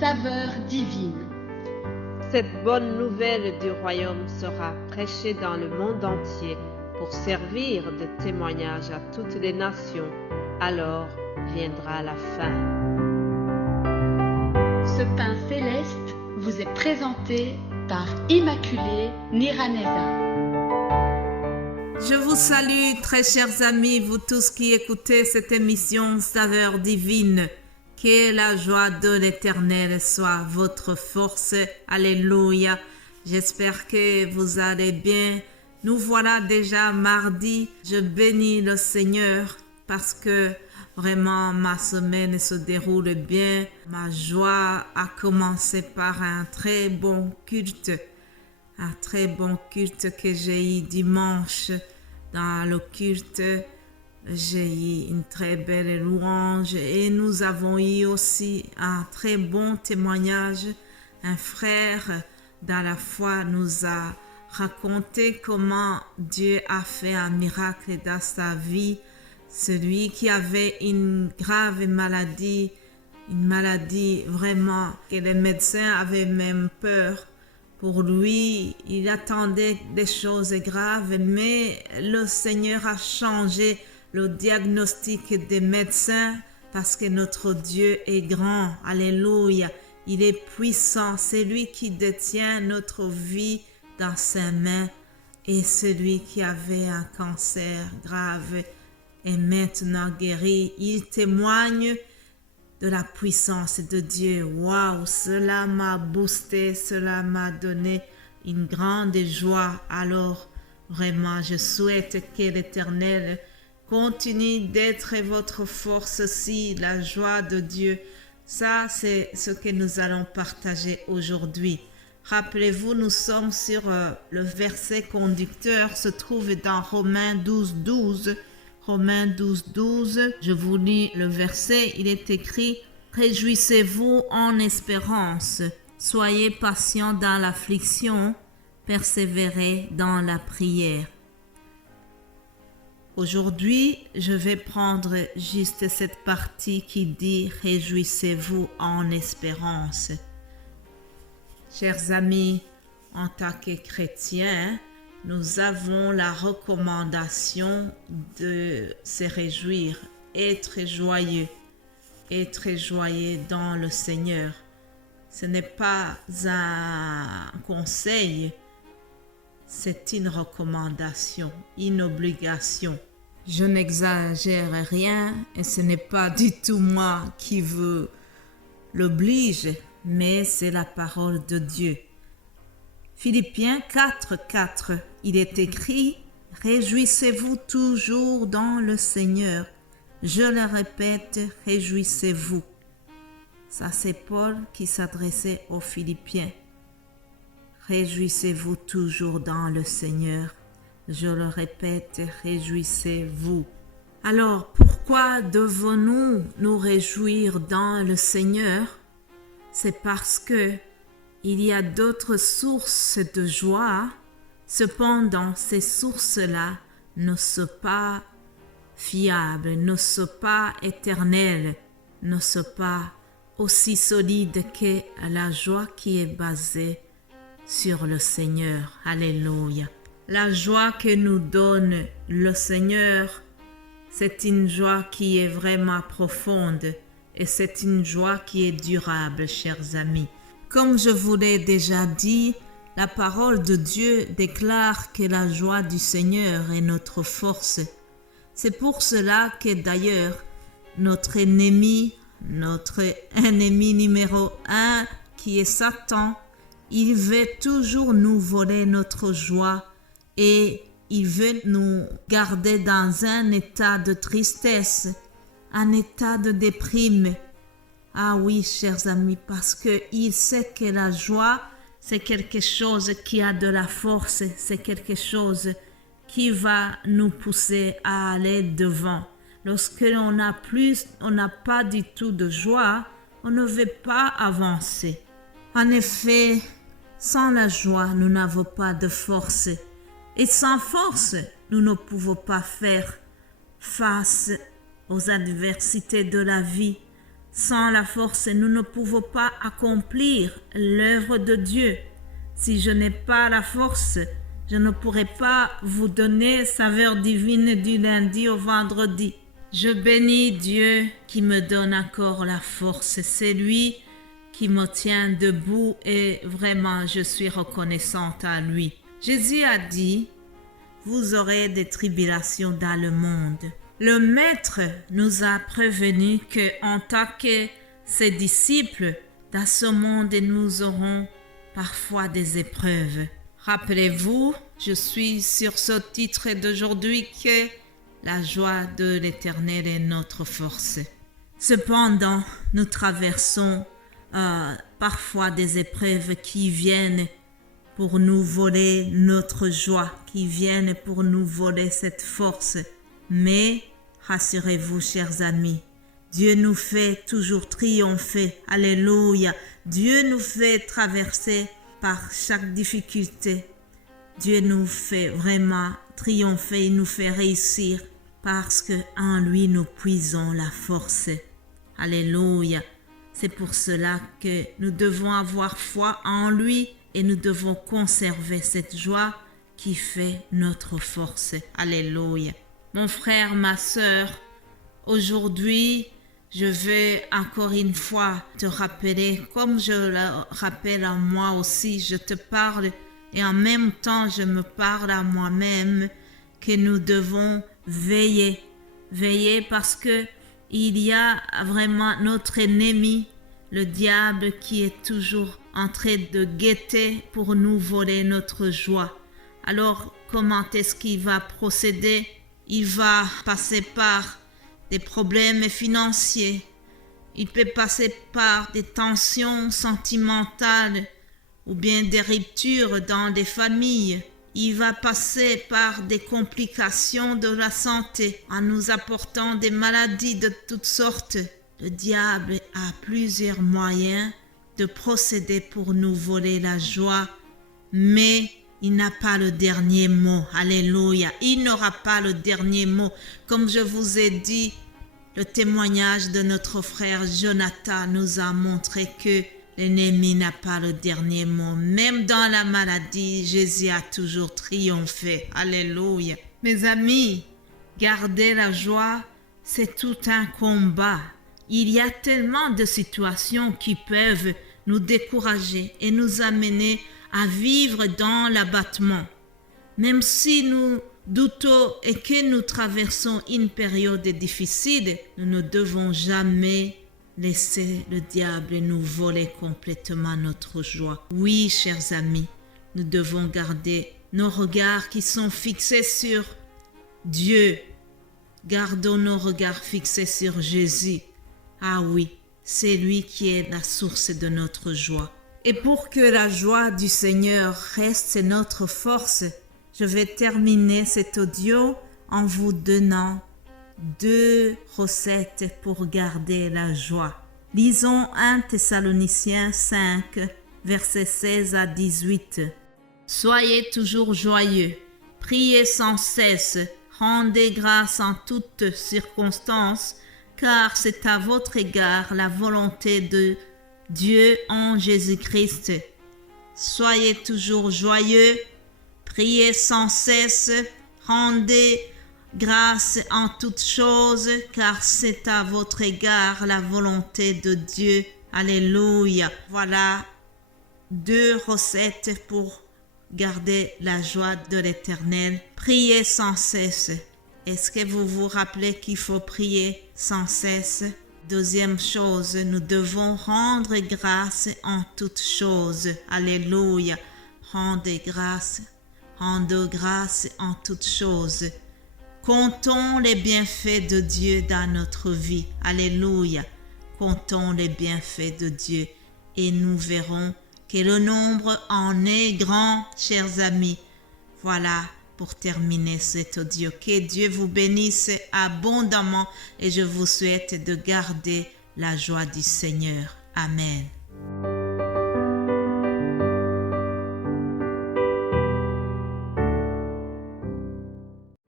saveur divine. Cette bonne nouvelle du royaume sera prêchée dans le monde entier pour servir de témoignage à toutes les nations. Alors viendra la fin. Ce pain céleste vous est présenté par Immaculée Niraneza. Je vous salue, très chers amis, vous tous qui écoutez cette émission Saveur divine. Que la joie de l'Éternel soit votre force. Alléluia. J'espère que vous allez bien. Nous voilà déjà mardi. Je bénis le Seigneur parce que vraiment ma semaine se déroule bien. Ma joie a commencé par un très bon culte. Un très bon culte que j'ai eu dimanche. Dans le culte, j'ai eu une très belle louange et nous avons eu aussi un très bon témoignage. Un frère dans la foi nous a raconté comment Dieu a fait un miracle dans sa vie. Celui qui avait une grave maladie, une maladie vraiment que les médecins avaient même peur. Pour lui, il attendait des choses graves, mais le Seigneur a changé le diagnostic des médecins parce que notre Dieu est grand. Alléluia. Il est puissant. C'est lui qui détient notre vie dans ses mains. Et celui qui avait un cancer grave est maintenant guéri. Il témoigne de la puissance de Dieu. Waouh, cela m'a boosté, cela m'a donné une grande joie. Alors, vraiment, je souhaite que l'Éternel continue d'être votre force aussi, la joie de Dieu. Ça, c'est ce que nous allons partager aujourd'hui. Rappelez-vous, nous sommes sur le verset conducteur, se trouve dans Romains 12, 12. Romains 12, 12, je vous lis le verset, il est écrit « Réjouissez-vous en espérance, soyez patients dans l'affliction, persévérez dans la prière. » Aujourd'hui, je vais prendre juste cette partie qui dit « Réjouissez-vous en espérance ». Chers amis, en tant que chrétiens, nous avons la recommandation de se réjouir, être joyeux dans le Seigneur. Ce n'est pas un conseil, c'est une recommandation, une obligation. Je n'exagère rien et ce n'est pas du tout moi qui vous l'oblige, mais c'est la parole de Dieu. Philippiens 4, 4, il est écrit « Réjouissez-vous toujours dans le Seigneur. Je le répète, réjouissez-vous. » Ça, c'est Paul qui s'adressait aux Philippiens. « Réjouissez-vous toujours dans le Seigneur. Je le répète, réjouissez-vous. » Alors, pourquoi devons-nous nous réjouir dans le Seigneur? C'est parce que il y a d'autres sources de joie, cependant ces sources-là ne sont pas fiables, ne sont pas éternelles, ne sont pas aussi solides que la joie qui est basée sur le Seigneur. Alléluia. La joie que nous donne le Seigneur, c'est une joie qui est vraiment profonde et c'est une joie qui est durable, chers amis. Comme je vous l'ai déjà dit, la parole de Dieu déclare que la joie du Seigneur est notre force. C'est pour cela que d'ailleurs, notre ennemi numéro 1, qui est Satan, il veut toujours nous voler notre joie et il veut nous garder dans un état de tristesse, un état de déprime. Ah oui, chers amis, parce qu'il sait que la joie, c'est quelque chose qui a de la force, c'est quelque chose qui va nous pousser à aller devant. Lorsque l'on n'a pas du tout de joie, on ne veut pas avancer. En effet, sans la joie, nous n'avons pas de force. Et sans force, nous ne pouvons pas faire face aux adversités de la vie. Sans la force, nous ne pouvons pas accomplir l'œuvre de Dieu. Si je n'ai pas la force, je ne pourrai pas vous donner saveur divine du lundi au vendredi. Je bénis Dieu qui me donne encore la force. C'est lui qui me tient debout et vraiment je suis reconnaissante à lui. Jésus a dit, vous aurez des tribulations dans le monde. Le Maître nous a prévenu qu'en tant que ses disciples, dans ce monde, nous aurons parfois des épreuves. Rappelez-vous, je suis sur ce titre d'aujourd'hui que la joie de l'Éternel est notre force. Cependant, nous traversons parfois des épreuves qui viennent pour nous voler notre joie, qui viennent pour nous voler cette force. Mais, rassurez-vous, chers amis, Dieu nous fait toujours triompher. Alléluia. Dieu nous fait traverser par chaque difficulté. Dieu nous fait vraiment triompher, il nous fait réussir parce qu'en lui nous puisons la force. Alléluia. C'est pour cela que nous devons avoir foi en lui et nous devons conserver cette joie qui fait notre force. Alléluia. Mon frère, ma sœur, aujourd'hui, je veux encore une fois te rappeler, comme je le rappelle à moi aussi, je te parle et en même temps je me parle à moi-même que nous devons veiller. Veiller parce que il y a vraiment notre ennemi, le diable, qui est toujours en train de guetter pour nous voler notre joie. Alors, comment est-ce qu'il va procéder? Il va passer par des problèmes financiers. Il peut passer par des tensions sentimentales ou bien des ruptures dans des familles. Il va passer par des complications de la santé en nous apportant des maladies de toutes sortes. Le diable a plusieurs moyens de procéder pour nous voler la joie, mais il n'a pas le dernier mot. Alléluia. Il n'aura pas le dernier mot. Comme je vous ai dit, le témoignage de notre frère Jonathan nous a montré que l'ennemi n'a pas le dernier mot. Même dans la maladie, Jésus a toujours triomphé. Alléluia. Mes amis, garder la joie, c'est tout un combat. Il y a tellement de situations qui peuvent nous décourager et nous amener à vivre dans l'abattement. Même si nous doutons et que nous traversons une période difficile, nous ne devons jamais laisser le diable nous voler complètement notre joie. Oui, chers amis, nous devons garder nos regards qui sont fixés sur Dieu. Gardons nos regards fixés sur Jésus. Ah oui, c'est lui qui est la source de notre joie. Et pour que la joie du Seigneur reste notre force, je vais terminer cet audio en vous donnant 2 recettes pour garder la joie. Lisons 1 Thessaloniciens 5, versets 16 à 18. Soyez toujours joyeux, priez sans cesse, rendez grâce en toutes circonstances, car c'est à votre égard la volonté de Dieu en Jésus-Christ. Soyez toujours joyeux, priez sans cesse, rendez grâce en toutes choses, car c'est à votre égard la volonté de Dieu. Alléluia. Voilà 2 recettes pour garder la joie de l'Éternel. Priez sans cesse. Est-ce que vous vous rappelez qu'il faut prier sans cesse? Deuxième chose, nous devons rendre grâce en toutes choses. Alléluia. Rendez grâce en toutes choses. Comptons les bienfaits de Dieu dans notre vie. Alléluia. Comptons les bienfaits de Dieu et nous verrons que le nombre en est grand, chers amis. Voilà pour terminer cet audio. Que Dieu vous bénisse abondamment et je vous souhaite de garder la joie du Seigneur. Amen.